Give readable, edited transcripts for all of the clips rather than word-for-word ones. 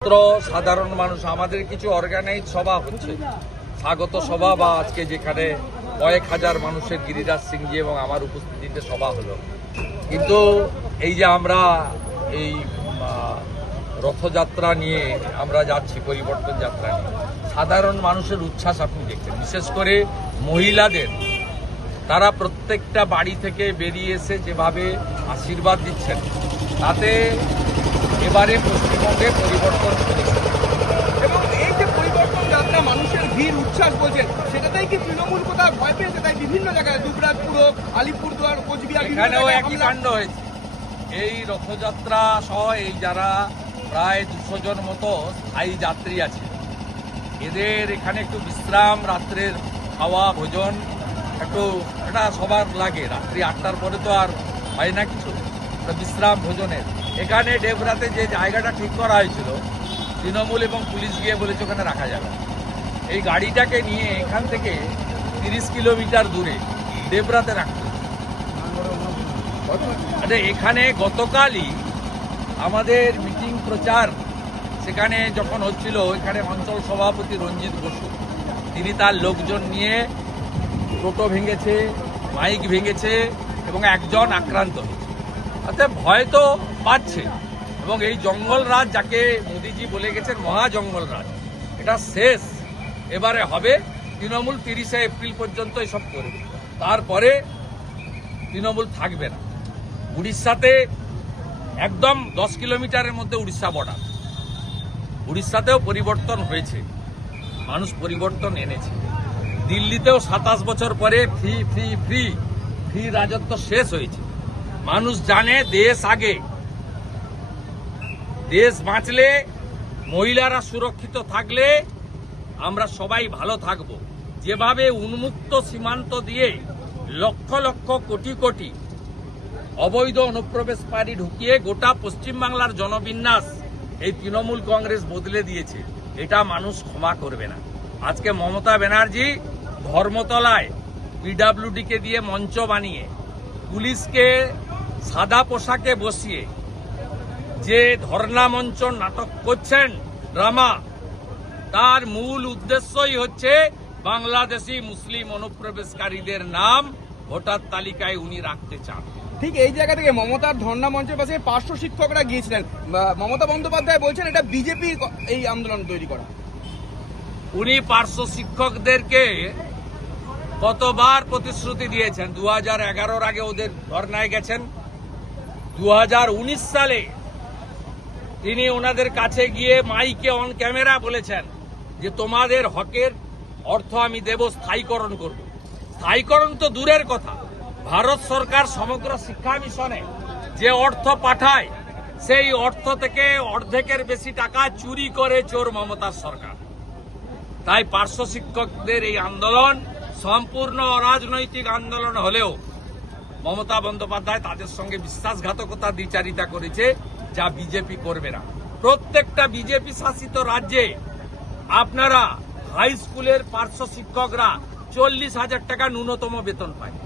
সাধারণ মানুষ আমাদের কিছু অর্গানাইজ সভা হচ্ছে, স্বাগত সভা বা আজকে যেখানে কয়েক হাজার মানুষের গিরিরাজ সিংজি এবং আমার উপস্থিতিতে সভা হলো। কিন্তু এই যে আমরা এই রথযাত্রা নিয়ে আমরা যাচ্ছি, পরিবর্তন যাত্রা নিয়ে সাধারণ মানুষের উচ্ছ্বাস আপনি দেখছেন, বিশেষ করে মহিলাদের। তারা প্রত্যেকটা বাড়ি থেকে বেরিয়ে এসে যেভাবে আশীর্বাদ দিচ্ছেন, তাতে এবারে পশ্চিমবঙ্গে পরিবর্তন চলেছে। এবং এই যে পরিবর্তন যাত্রা, মানুষের ভিড় উচ্ছ্বাস বলছেন, সেটাতেই কি তৃণমূল কোথাও ভয় পেয়েছে? তাই বিভিন্ন জায়গায় দুবরাজপুর, আলিপুরদুয়ার, কোচবিহার এখানেও একই কাণ্ড হয়েছে। এই রথযাত্রা সহ এই যারা প্রায় 200 জন মতো স্থায়ী যাত্রী আছে, এদের এখানে একটু বিশ্রাম, রাত্রের খাওয়া ভোজন একটু এটা সবার লাগে। রাত্রি 8টার পরে তো আর হয় না কিছু, বিশ্রাম ভোজনের। এখানে ডেবরাতে যে জায়গাটা ঠিক করা হয়েছিল, তৃণমূল এবং পুলিশ গিয়ে বলেছে ওখানে রাখা যাবে। এই গাড়িটাকে নিয়ে এখান থেকে 30 কিলোমিটার দূরে ডেবরাতে রাখতে। এখানে গতকালই আমাদের মিটিং প্রচার সেখানে যখন হচ্ছিল, এখানে অঞ্চল সভাপতি রঞ্জিত বসু তিনি তার লোকজন নিয়ে টোটো ভেঙেছে, মাইক ভেঙেছে এবং একজন আক্রান্ত হয়েছে। তাতে ভয় তো পাচ্ছে। এবং এই জঙ্গল রাজ, যাকে মোদিজি বলে গেছেন মহা জঙ্গল রাজ, এটা শেষ এবারে হবে। তৃণমূল 30শে এপ্রিল পর্যন্ত এসব করবে, তারপরে তৃণমূল থাকবে না। উড়িষ্যাতে একদম 10 কিলোমিটারের মধ্যে উড়িষ্যা বর্ডার, উড়িষ্যাতেও পরিবর্তন হয়েছে, মানুষ পরিবর্তন এনেছে। দিল্লিতেও 27 বছর পরে ফ্রি ফ্রি ফ্রি ফ্রি রাজত্ব শেষ হয়েছে। মানুষ জানে দেশ আগে, দেশ বাঁচলে, মহিলারা সুরক্ষিত থাকলে আমরা সবাই ভালো থাকব। যেভাবে উন্মুক্ত সীমান্ত দিয়ে লক্ষ লক্ষ কোটি কোটি অবৈধ অনুপ্রবেশকারী ঢুকিয়ে গোটা পশ্চিমবাংলার জনবিন্যাস এই তৃণমূল কংগ্রেস বদলে দিয়েছে, এটা মানুষ ক্ষমা করবে না। আজকে মমতা ব্যানার্জি ধর্মতলায় পিডব্লিউডিকে দিয়ে মঞ্চ বানিয়ে, পুলিশকে সাদা পোশাকে বসিয়ে যে ধর্ণা মঞ্চ নাটক করছেন, ড্রামা, তার মূল উদ্দেশ্যই হচ্ছে বাংলাদেশি মুসলিম অনুপ্রবেশকারীদের নাম ভোটার তালিকায় উনি রাখতে চান। ঠিক এই জায়গা থেকে মমতার ধর্ণা মঞ্চের পাশে পার্শ্ব শিক্ষকরা গিয়েছিলেন। মমতা বন্দ্যোপাধ্যায় বলছেন এটা বিজেপির এই আন্দোলন তৈরি করা। উনি পার্শ্ব শিক্ষকদেরকে কতবার প্রতিশ্রুতি দিয়েছেন। 2011-র আগে ওদের ধর্নায় গেছেন। 2019 সালে তিনি ওনাদের কাছে গিয়ে মাইকে অন ক্যামেরা বলেছেন যে তোমাদের হকের অর্থ আমি দেব, স্থায়ীকরণ করব। স্থায়ীকরণ তো দূরের কথা, ভারত সরকার সমগ্র শিক্ষা মিশনে যে অর্থ পাঠায়, সেই অর্থ থেকে অর্ধেকের বেশি টাকা চুরি করে চোর মমতার সরকার। তাই পার্শ্ব শিক্ষকদের এই আন্দোলন সম্পূর্ণ অরাজনৈতিক আন্দোলন হলেও মমতা বন্দ্যোপাধ্যায় তাদের সঙ্গে বিশ্বাসঘাতকতা দ্বিচারিতা করেছে, যা বিজেপি করবে না। প্রত্যেকটা বিজেপি শাসিত রাজ্যে আপনারা হাই স্কুলের পার্শ্ব শিক্ষকরা 40,000 টাকা ন্যূনতম বেতন পায়,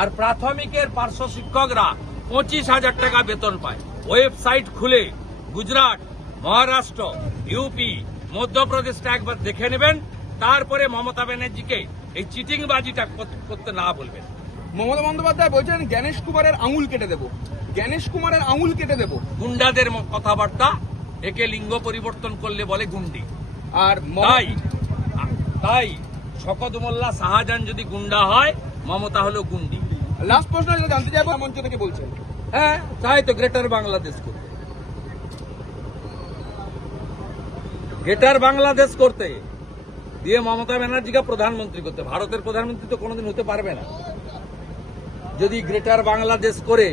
আর প্রাথমিকের পার্শ্ব শিক্ষকরা 25,000 টাকা বেতন পায়। ওয়েবসাইট খুলে গুজরাট, মহারাষ্ট্র, ইউপি, মধ্যপ্রদেশটা একবার দেখে নেবেন, তারপরে মমতা ব্যানার্জিকে এই চিটিংবাজিটা করতে না বলবেন। মমতা বন্দ্যোপাধ্যায় বলছেন জ্ঞানেশ কুমারের আঙুল কেটে দেব, জ্ঞানেশ কুমারের আঙুল কেটে দেব। গুন্ডাদের কথাবার্তা, একে লিঙ্গ পরিবর্তন করলে বলে গুন্ডি। আর তাই শকত মোল্লা শাহজাহান যদি গুন্ডা হয়, মমতা হলো গুন্ডি। লাস্ট প্রশ্ন জানতে চাইবো, মঞ্চ থেকে বলছেন হ্যাঁ, চাই তো গ্রেটার বাংলাদেশ করতে। গ্রেটার বাংলাদেশ করতে দিয়ে মমতা ব্যানার্জিকে প্রধানমন্ত্রী করতে। ভারতের প্রধানমন্ত্রী তো কোনোদিন হতে পারবে না। যদি গ্রেটার বাংলাদেশ করে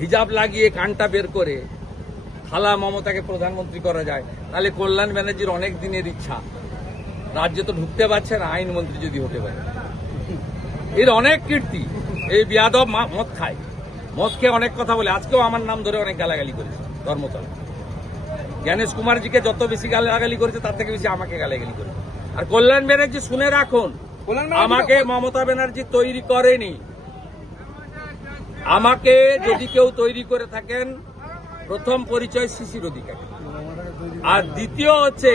হিজাব লাগিয়ে কানটা বের করে খালা মমতাকে প্রধানমন্ত্রী করা যায়, তাহলে কল্যাণ ব্যানার্জির অনেক দিনের ইচ্ছা, রাজ্যে তো ঢুকতে পারছে না, আইনমন্ত্রী যদি হতে পারে। এর অনেক কীর্তি। এই বিয়াদব মদ খায়, মদ খেয়ে অনেক কথা বলে। আজকেও আমার নাম ধরে অনেক গালাগালি করেছে ধর্মতলা। জ্ঞানেশ কুমারজিকে যত বেশি গালাগালি করেছে, তার থেকে বেশি আমাকে গালাগালি করেছে। আর কল্যাণ ব্যানার্জি শুনে রাখুন, আমাকে মমতা ব্যানার্জি তৈরি করেনি। আমাকে যদি কেউ তৈরি করে থাকেন, প্রথম পরিচয় শিশির অধিকারী। আর দ্বিতীয় হচ্ছে,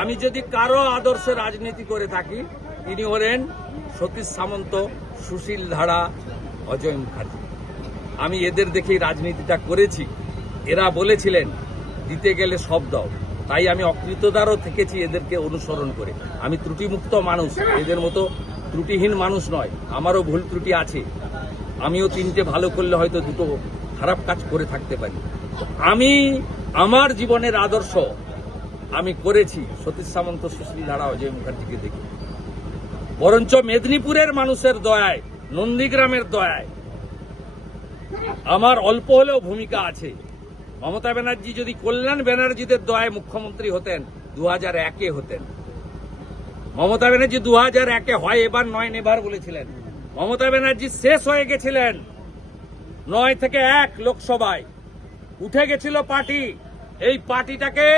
আমি যদি কারো আদর্শে রাজনীতি করে থাকি, তিনি হলেন সতীশ সামন্ত, সুশীল ধারা, অজয় মুখার্জি। আমি এদের দেখেই রাজনীতিটা করেছি। এরা বলেছিলেন দিতে গেলে সব দাও, তাই আমি অকৃতদারও থেকেছি এদেরকে অনুসরণ করে। আমি ত্রুটিমুক্ত মানুষ, এদের মতো ত্রুটিহীন মানুষ নয়, আমারও ভুল ত্রুটি আছে। আমিও তিনটে ভালো করলে হয়তো দুটো খারাপ কাজ করে থাকতে পারি। আমি আমার জীবনের আদর্শ আমি করেছি সতীশ সামন্ত, সুশীল ধারা, অজয় মুখার্জিকে দেখে। বরঞ্চ মেদিনীপুরের মানুষের দয়ায়, নন্দীগ্রামের দয়ায় আমার অল্প হলেও ভূমিকা আছে। মমতা ব্যানার্জি যদি কল্যাণ ব্যানার্জিদের দয়ায় মুখ্যমন্ত্রী হতেন, 2001-এ হতেন। মমতা ব্যানার্জি 2001-এ হয় এবার নয় নেবার বলেছিলেন। মমতা ব্যানার্জি শেষ হয়ে গেছিলেন 9 থেকে 1 লোকসভায়, উঠে গেছিল পার্টি। এই পার্টিটাকে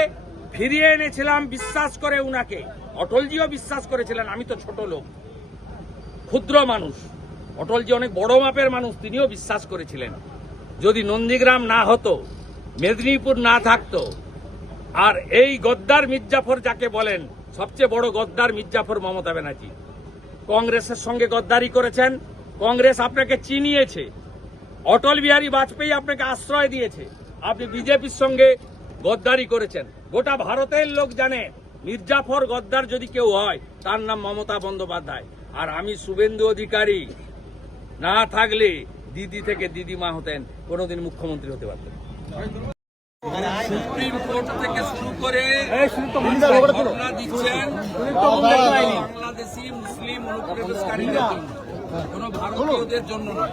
ফিরিয়ে এনেছিলাম বিশ্বাস করে উনাকে। অটলজিও বিশ্বাস করেছিলেন। আমি তো ছোট লোক, ক্ষুদ্র মানুষ, অটলজি অনেক বড় মাপের মানুষ, তিনিও বিশ্বাস করেছিলেন। যদি নন্দীগ্রাম না হতো, মেদিনীপুর না থাকতো, আর এই গদ্দার মির্জাফর যাকে বলেন, সবচেয়ে বড় গদ্দার মির্জাফর মমতা ব্যানার্জি, কংগ্রেসের সঙ্গে গদ্দারি করেছেন। কংগ্রেস আপনাকে চিনিয়েছে, অটল বিহারী বাজপেয়ী আপনাকে আশ্রয় দিয়েছে, আপনি বিজেপির সঙ্গে গদ্দারি করেছেন। গোটা ভারতের লোক জানে মির্জাফর গদ্দার যদি কেউ হয়, তার নাম মমতা বন্দ্যোপাধ্যায়। আর আমি শুভেন্দু অধিকারী না থাকলে দিদি থেকে দিদিমা হতেন, কোনোদিন মুখ্যমন্ত্রী হতে পারতেন। সুপ্রিম কোর্ট থেকে শুরু করে ধর্ণা দিচ্ছেন বাংলাদেশি মুসলিম অনুপ্রবেশকারীদের জন্য, কোন ভারতীয়দের জন্য নয়,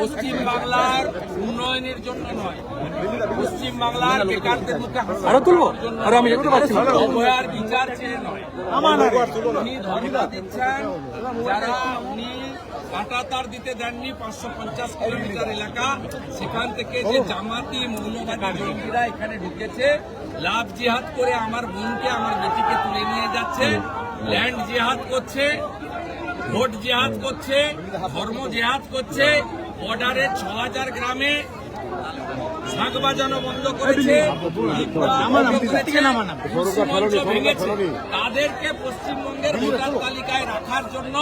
পশ্চিম বাংলার উন্নয়নের জন্য নয়, পশ্চিম বাংলার বেকারদের মুখে অবহেলার বিচার চেয়ে নয়। উনি ধর্ণা দিচ্ছেন, যারা উনি কাঁটাতার দিতে দেননি 550 কিলোমিটার এলাকা, সেখান থেকে যে জামাতি মৌলবাদী জঙ্গিরা এখানে ঢুকেছে, লাভ জিহাদ করে আমার বোনকে, আমার বেটিকে তুলে নিয়ে যাচ্ছে, ল্যান্ড জিহাদ করছে, ভোট জিহাদ করছে, ধর্ম জিহাদ করছে, বর্ডারে 6000 গ্রামে শাঁখ বাজানো বন্ধ করেছে, ভেঙেছে। তাদেরকে পশ্চিমবঙ্গের ভোটার তালিকায় রাখার জন্য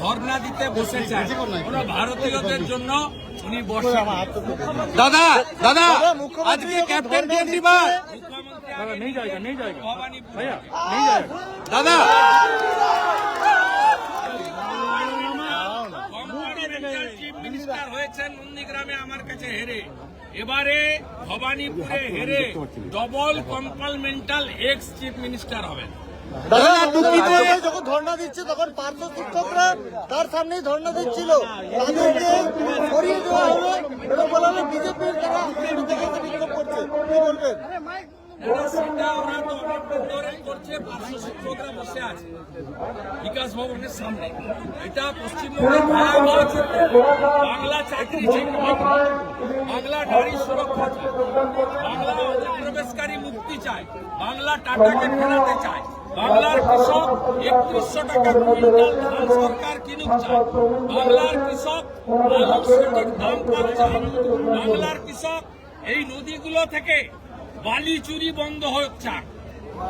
ধর্ণা দিতে বসেছেন, কোন ভারতীয়দের জন্য উনি বসে। দাদা আজকে ক্যাপ্টেন টিএনটি বার দাদা চিফ মিনিস্টার হয়েছেন নন্দীগ্রামে আমার কাছে হেরে, এবারে ভবানীপুরে হেরে double compartmental x chief minister হবেন। যখন ধর্ণা দিচ্ছে তখন পার্শ্ব শিক্ষকরা তার সামনেই ধর্ণা দিচ্ছিল, তাদেরকে সরিয়ে দেওয়া হবে এবং বলা হলো বিজেপির তারা বিক্ষোভ করছে। কি বলবেন? সেটা ওরা তো অনেকদিন ধরে করছে, পার্শ্ব শিক্ষকরা বসে আছে বিকাশ ভবনের সামনে। এটা পশ্চিমবঙ্গের ভয়াবহ চিত্র। বাংলা চাকরি চাই, বাংলা নারী সুরক্ষা চায়, বাংলা অনুপ্রবেশকারী মুক্তি চায়, বাংলা টাটাকে ফেরাতে চায়, বাংলার কৃষক 3100 টাকা কুইন্টাল ধান সরকার কিনুক চায়, বাংলার কৃষক আলুর সঠিক দাম পাক চায়, বাংলার কৃষক এই নদীগুলো থেকে বালি চুরি বন্ধ হোক চায়,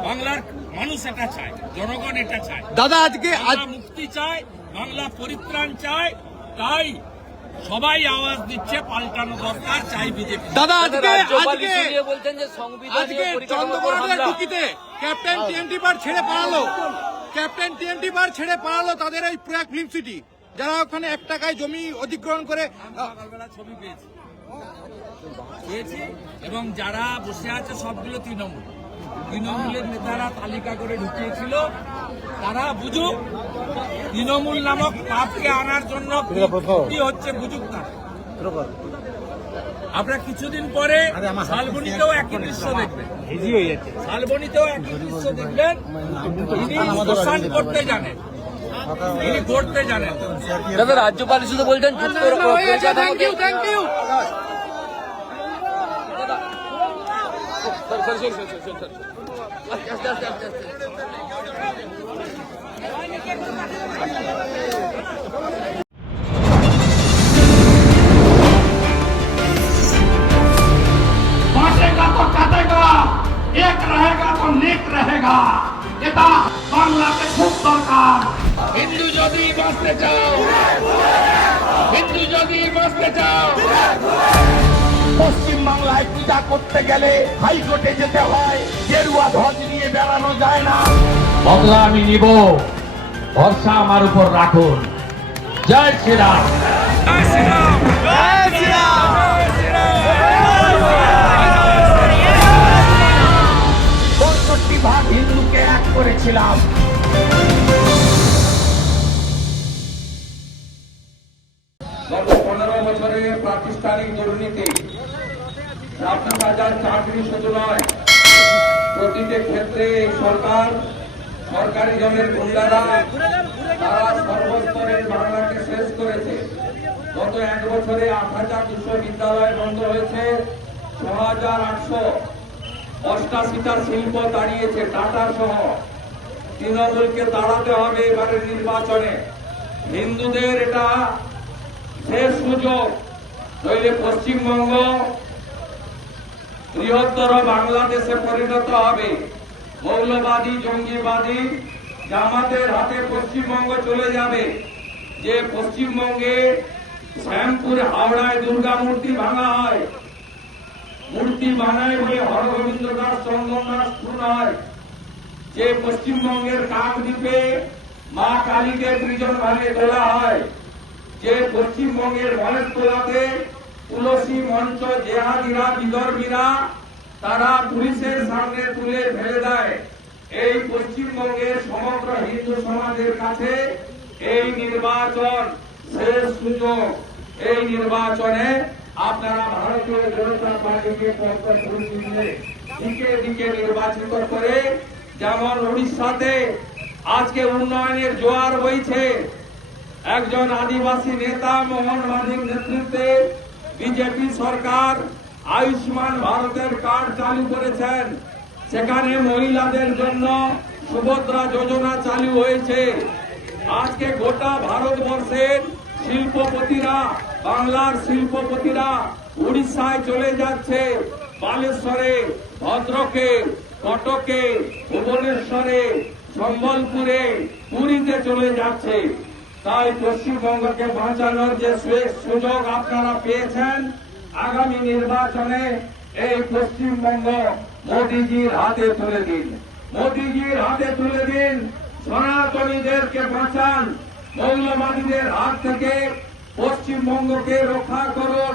বাংলার মানুষ এটা চায়, জনগণ এটা চায়। দাদা আজকে মুক্তি চায়, বাংলা পরিত্রাণ চায়, তাই সবাই আওয়াজ দিচ্ছে পাল্টানো দরকার, চাই বিজেপি। দাদা আজকে বলছেন যে চন্দ্রকোনার টুকিতে ক্যাপ্টেন টিএনটি বার ছেড়ে পালালো, ক্যাপ্টেন টিএনটি বার ছেড়ে পালালো তাদের এই প্রয়াগ ফিল্ম সিটি, যারা ওখানে 1 টাকায় জমি অধিগ্রহণ করে। সকালবেলা ছবি পেয়েছি এবং যারা বসে আছে সবগুলো তৃণমূলের নেতারা তালিকা করে ঢুকিয়েছিল। তারা বুঝুক তৃণমূল নামক পাপকে আনার জন্য কি হচ্ছে, বুঝুক না। আপনারা কিছুদিন পরে শালবনীতেও একই দৃশ্য দেখবেন, শালবনীতেও একই দৃশ্য দেখবেন। ইনি শ্মশান করতে জানেন, ইনি করতে জানেন। দাদা রাজ্যপাল শুধু বলছেন बांटेगा तो काटेगा, পশ্চিম বাংলায় পূজা করতে গেলে হাইকোর্টে যেতে হয়, গেরুয়া ধ্বজ নিয়ে বেড়ানো যায় না। বদলা আমি নিব, ভরসা আমার উপর রাখুন। জয় শ্রীরাম। জয় শ্রীরাম। জয় শ্রীরাম। ৬৫% হিন্দুকে এক করেছিলাম। গত 15 বছরে প্রাতিষ্ঠানিক দুর্নীতি, আপনার বাজার চাকরি শুধু নয়, প্রতিটি ক্ষেত্রে এই সরকার, সরকারি দলের গুন্ডারা তারা সর্বস্তরের বাংলাকে শেষ করেছে। গত 1 বছরে 8,200 বিদ্যালয় বন্ধ হয়েছে, 6,888টা শিল্প দাঁড়িয়েছে, টাটা সহ। তৃণমূলকে তাড়াতে হবে এবারের নির্বাচনে। হিন্দুদের এটা শেষ সুযোগ, নইলে পশ্চিমবঙ্গ বৃহত্তর বাংলাদেশে পরিণত হবে। মৌলবাদী জঙ্গিবাদী জামাতের হাতে পশ্চিমবঙ্গ চলে যাবে। যে পশ্চিমবঙ্গে শ্যামপুর হাওড়ায় দুর্গা মূর্তি ভাঙা হয়, মূর্তি বানায় বলে হরগোবিন্দ দাস চন্দন দাস খুন হয়। যে পশ্চিমবঙ্গের কাকদ্বীপে মা কালীকে প্রিজন ভাগে তোলা হয়, যে পশ্চিমবঙ্গের গণেশতলাতে তুলসী মঞ্চ জেহাদিরা বিদর্ভীরা তারা পুলিশের সামনে তুলে ফেলে দেয়। এই পশ্চিমবঙ্গের সমগ্র হিন্দু সমাজের কাছে এই নির্বাচন শেষ সুযোগ। এই নির্বাচনে আপনারা ভারতীয় জনতা পার্টিকে দিকে দিকে নির্বাচিত করে, যেমন উড়িষ্যাতে আজকে উন্নয়নের জোয়ার বইছে। একজন আদিবাসী নেতা মোহন মাঝির নেতৃত্বে বিজেপি সরকার আয়ুষ্মান ভারতের কার্ড চালু করেছেন। সেখানে মহিলাদের জন্য সুভদ্রা যোজনা চালু হয়েছে। আজকে গোটা ভারতবর্ষের শিল্পপতিরা, বাংলার শিল্পপতিরা উড়িষ্যায় চলে যাচ্ছে। বালেশ্বরে, ভদ্রকে, কটকে, ভুবনেশ্বরে, সম্বলপুরে, পুরীতে চলে যাচ্ছে। তাই পশ্চিমবঙ্গকে বাঁচানোর যে সুযোগ আপনারা পেয়েছেন, আগামী নির্বাচনে এই পশ্চিমবঙ্গ মোদিজির হাতে তুলে দিন। মোদিজির হাতে তুলে দিন। সনাতনীদেরকে বাঁচান, মৌলবাদীদের হাত থেকে পশ্চিমবঙ্গকে রক্ষা করুন,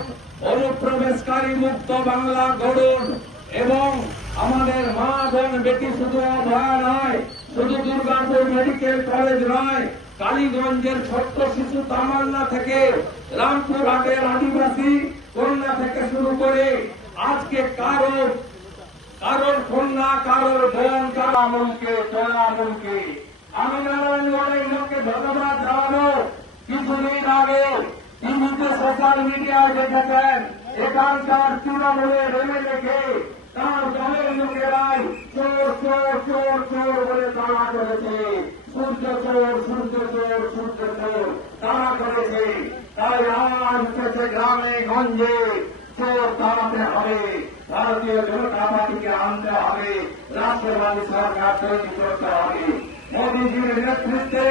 অনুপ্রবেশকারী মুক্ত বাংলা গড়ুন এবং আমাদের মা বোন বেটি শুধু অভয়া নয়, শুধু দুর্গাপুর মেডিকেল কলেজ নয়, কালীগঞ্জের ছোট্ট শিশু তামান্না থেকে রামপুরহাটের আদিবাসী কন্যা থেকে শুরু করে আজকে কারোর কন্যা, কারোর বোন, আমলকে আমলকে আমি নারায়ণগড়ে লোককে ধন্যবাদ জানাবো। কিছুদিন আগে টিভিতে সোশ্যাল মিডিয়ায় দেখেছেন এখানকার তৃণমূলের এমএলএকে তার দলের লোকেরাই চোর চোর চোর চোর বলে তাড়া করেছে। সূর্য চোর, সূর্য চোর, সূর্য চোর তাড়া করেছে। তাই আজ থেকে গ্রামে গঞ্জে চোর তাড়াতে হবে, ভারতীয় জনতা পার্টিকে আনতে হবে, রাষ্ট্রবাদী সরকার তৈরি করতে হবে। মোদীজির নেতৃত্বে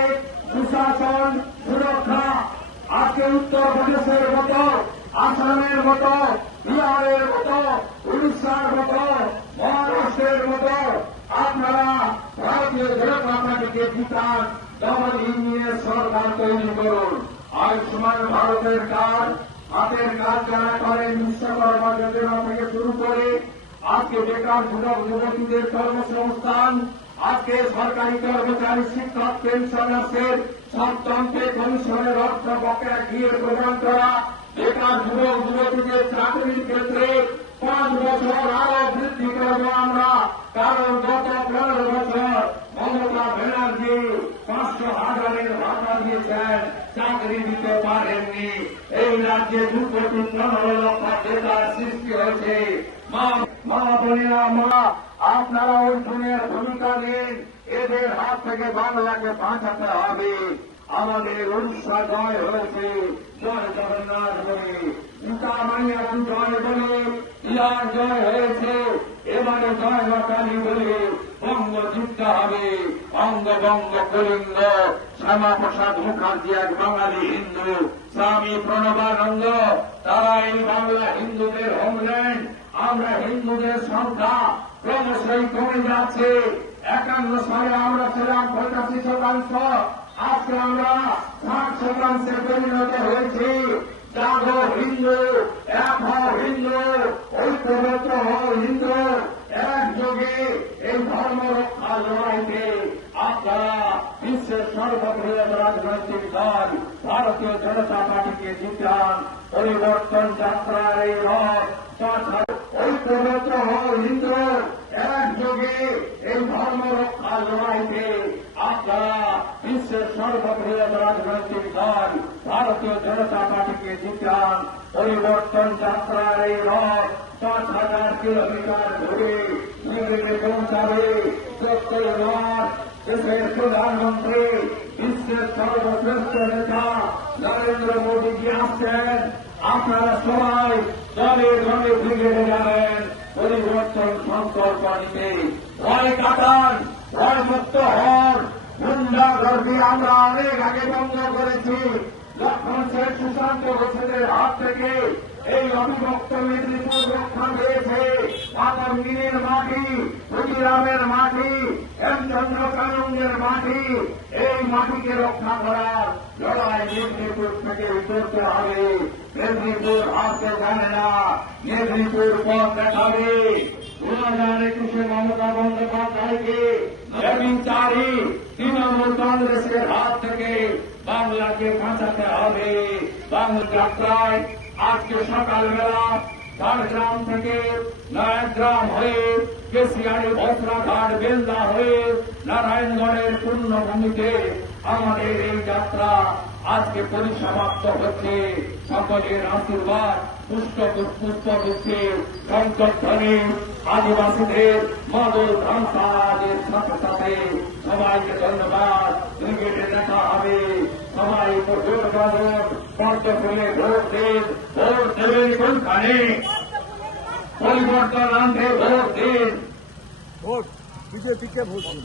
সুশাসন, সুরক্ষা আজকে উত্তরপ্রদেশের মতো, আসামের মতো, বিহারের মতো, উড়িষ্যার মতো, মহারাষ্ট্রের মতো আপনারা ভারতীয় জনতা পার্টিকে জিতান, ডবল ইঞ্জিনের সরকার তৈরি করুন। আয়ুষ্মান ভারতের কাজ, হাতের কাজ যারা করেন, বিশ্বকর্মা যোজনা থেকে শুরু করে আজকে বেকার যুবক যুবতীদের কর্মসংস্থান, আজকে সরকারি কর্মচারী, শিক্ষক, পেনশনার্সের সপ্তমকে কমিশনের অর্থ বকেয়া গিয়ে প্রদান করা, বেকার যুবক যুবতীদের চাকরির ক্ষেত্রে 5 বছর আরো বৃদ্ধি করবো আমরা। কারণ গত 15 বছর মমতা ব্যানার্জি 500,000 ভাতা দিয়েছেন, চাকরি দিতে পারেননি। এই রাজ্যে 2,15,00,000 বেকার সৃষ্টি হয়েছে। মা বোনেরা, মা আপনারা অর্জুনের ভূমিকা নিন। এদের হাত থেকে বাংলাকে বাঁচাতে হবে। আমাদের উড়িষ্যা জয় হয়েছে, জয় জগন্নাথ বলে, সীতামাইয়া জয় বলে, ইহার জয় হয়েছে, এবারে জয় মা কালী বলে বঙ্গ জিততে হবে। অঙ্গ বঙ্গ কলিঙ্গ শ্যামাপ্রসাদ মুখার্জি এক বাঙালি হিন্দু, স্বামী প্রণবানন্দ, তারা এই বাংলা হিন্দুদের হোমল্যান্ড। আমরা হিন্দুদের সংখ্যা ক্রমশই কমে যাচ্ছে। 51 সালে আমরা ছিলাম 85%, আজকে আমরা 60% পরিণত হয়েছি। জাগো হিন্দু, এক হও হিন্দু, ঐক্যবদ্ধ হও হিন্দু, একযোগে এই ধর্ম রক্ষা লড়াইতে আপনারা বিশ্বের সর্ববৃহৎ রাজনৈতিক দল ভারতীয় জনতা পার্টিকে জিতান। পরিবর্তন যাত্রার এই রথ ঐক্যবদ্ধ হও হিন্দু, একযোগে এই ধর্ম রক্ষা লড়াইতে আপনারা বিশ্বের সর্ববৃহৎ রাজনৈতিক দল ভারতীয় জনতা পার্টিকে জিতান। পরিবর্তন যাত্রার এই রথ 5,000 কিলোমিটার ধরে শিবিরে পৌঁছাবে। 17 মার্চ দেশের প্রধানমন্ত্রী, বিশ্বের সর্বশ্রেষ্ঠ নেতা নরেন্দ্র মোদীজি আসছেন। আপনারা সবাই দলে দলে ব্রিগেডে যাবেন। পরিবর্তন সংকল্প নিতে ভয় কাটান, ভয় মুক্ত হন। গুন্ডাগর্দি আমরা অনেক আগে বন্ধ করেছি। লক্ষণ শেখ, সুশান্ত ঘোষের হাত থেকে এই অবিভক্ত মেদিনীপুর রক্ষা পেয়েছে। মাতঙ্গিনীর মাটি, ক্ষুদিরামের মাটি, হেমচন্দ্র কানুঙ্গের মাটি, এই মাটিকে রক্ষা করার লড়াই মেদিনীপুর থেকে করতে হবে। মেদিনীপুর হারতে জানে না, মেদিনীপুর পথ দেখাবে। 2021 মমতা বন্দ্যোপাধ্যায়কে চারি তৃণমূল কংগ্রেসের হাত থেকে বাংলাকে বাঁচাতে হবে। বাংলা যাত্রায় আজকে সকালবেলা ঝাড়গ্রাম থেকে নয়াগ্রাম হয়ে কেশিয়ারি, ভদ্রাঘাট, বেলদা হয়ে নারায়ণগড়ের পূর্ণভূমিতে আমাদের এই যাত্রা আজকে পরিসমাপ্ত হচ্ছে। সকলের আশীর্বাদ পুষ্পগুচ্ছে, শঙ্করধ্বনি, আদিবাসীদের মদল ধ্বংসাদের সাথে সাথে সবাইকে ধন্যবাদ। ব্রিগেডে দেখা হবে। সবাই ভোট বাবদ পদ্ম ফুলে ভোট দিন। ভোট দেবেন কোনখানে? পরিবর্তন আনতে ভোট দিন। ভোট বিজেপিকে ভোট দিন।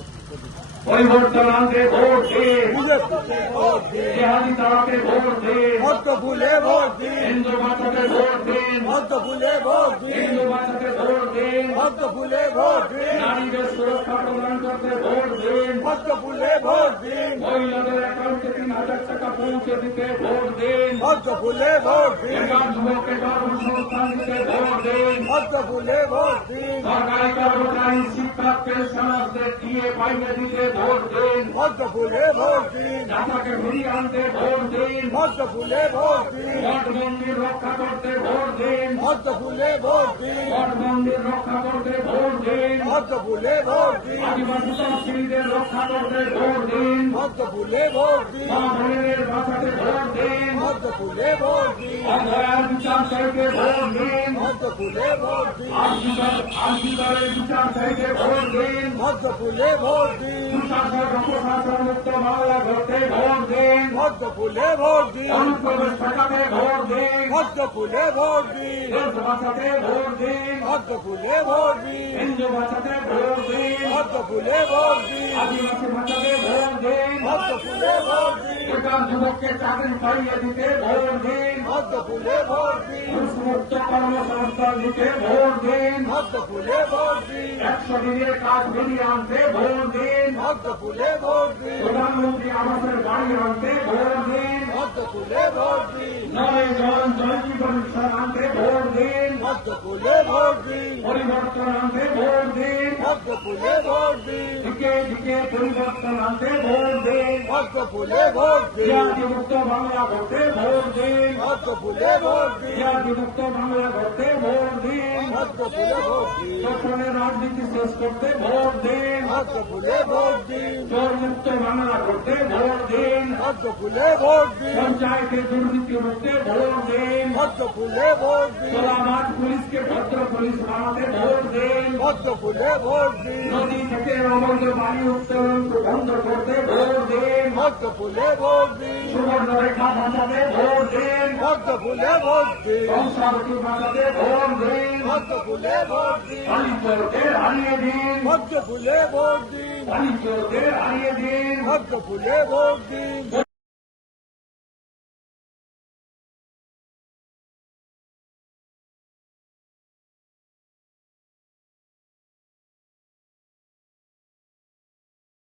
পরিবর্তন আনতে ভোট দিন। বিজেপিকে ভোট দিন। জেহাদি তারাকে ভোট দিন। ভোট ভুলে ভোট দিন। হিন্দু বাঁচাতে ভোট দিন। ভোট ভুলে ভোট দিন। হিন্দু বাঁচাতে ভোট দিন। ভোট ভুলে ভোট দিন। নারীদের সুরক্ষা প্রদান করতে ভোট দিন। ভোট ভুলে ভোট দিন। মহিলাদের অ্যাকাউন্টে 3,000 টাকা পৌঁছে দিতে ভোট দিন। ভোট ভুলে ভোট দিন। বেকার যুবককে কর্মসংস্থান দিতে ভোট দিন। ভোট ভুলে ভোট দিন। সরকারি কর্মচারী, শিক্ষক, পেনশনারদের দিয়ে পাইয়ে দিতে ভোট দিন। ভোট ভুলে ভোট দিন। টাকাকে ফিরিয়ে আনতে ভোট দিন। ভোট ভুলে ভোট দিন। ভোট মন্দির রক্ষা করতে ভোট দিন। ভোট ভুলে ভোট দিন। ভোট মন্দির রক্ষা করতে ভোট দিন। ভোট ভুলে ভোট দিন। আদিবাসী তফসিলিদের রক্ষা করতে ভোট দিন। ভোট ভুলে ভোট দিন। মা বোনেদের বাঁচাতে ভোট দিন। ভোট ভুলে ভোট দিন। অভয়ার বিচার চাইতে ভোট দিন। ভোট ভুলে ভোট দিন। আর্জিকরের বিচার চাইতে ভোট দিন। ভোট ভুলে ভোট দিন। সুশাসন অপশাসন মুক্ত বাংলা করতে ভোট দিন। ভোট ভুলে ভোট দিন। অনুপ্রবেশ ঠেকাতে ভোট দিন। ভোট ভুলে ভোট দিন। দেশ বাঁচাতে ভোট দিন। ভোট ভুলে ভোট দিন। হিন্দু বাঁচাতে ভোট দিন। ভোট ভুলে ভোট দিন। আদিবাসী বাঁচাতে ভোট দিন। ভোট ভুলে ভোট দিন। বেকার যুবককে চাকরি পাইয়ে দিতে ভোট দিন। ভোট ভুলে ভোট দিন। ঘুষমুক্ত কর্মসংস্থান দিতে ভোট দিন। ভোট ভুলে ভোট দিন। 100 দিনের কাজ ফিরিয়ে আনতে ভোট দিন। ভোট ভুলে ভোট দিন। প্রধানমন্ত্রী আবাসের বাড়ি আনতে ভোট দিন। ভোট ভুলে ভোট দিন। নয় জল জল জীবন মিশন আনতে ভোট দিন। ভোট ভুলে ভোট দিন। পরিবর্তন আনতে ভোট দিন। ভোট ভুলে ভোট দিন। দিকে দিকে পরিবর্তন আনতে ভোট দিন। ভোট ভুলে ভোট দিন। জাতিমুক্ত বাংলা করতে ভোট দিন। ভোট ভুলে ভোট দিন। জাতিমুক্ত বাংলা করতে ভোট দিন। ভোট ভুলে ভোট দিন। শোষণের রাজনীতি শেষ করতে ভোট দিন। ভোট ভুলে ভোট দিন। চোর মুক্ত বাংলা করতে ভোট দিন। ভোট ভুলে ভোট দিন। পঞ্চায়েতে দুর্নীতি রুখতে ভোট দিন। ভোট ভুলে ভোট দিন। তোলামাঠ পুলিশকে ভদ্র পুলিশ বানাতে ভোট দিন। ভোট ভুলে ভোট দিন। নদী থেকে অবৈধ বাড়ি উত্তোলন বন্ধ করতে ভোট দিন। ভক্ত ফুলে ভোট দিন, সুবর্ণরেখা বাঁচাতে ভোট দিন। ভক্ত ফুলে ভোট দিন, কংসাবতী বাঁচাতে ভোট দিন। ভক্ত ফুলে ভোট দিন, দলিতদের হারিয়ে দিন। ভক্ত ফুলে ভোট দিন, দলিতদের হারিয়ে দিন। ভক্ত ফুলে ভোট দিন।